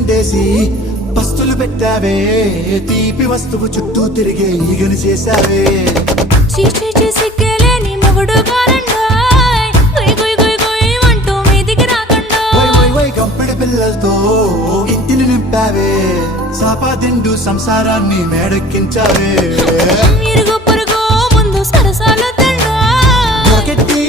గుండేసి పస్తులు పెట్టావే తీపి వస్తువు చుట్టూ తిరిగే ఈగని చేశావే చీచీ సిగ్గలేని మొగుడు కారండాయ్ గుయ్ గుయ్ గుయ్ గుయ్ అంటూ మీదికి రాకండా వై గంపెడి పిల్లలతో ఇంటిని నింపావే సాపాదిండు సంసారాన్ని మేడెక్కించావే ఇరుగు పొరుగు ముందు సరసాల తండా రాకెట్టి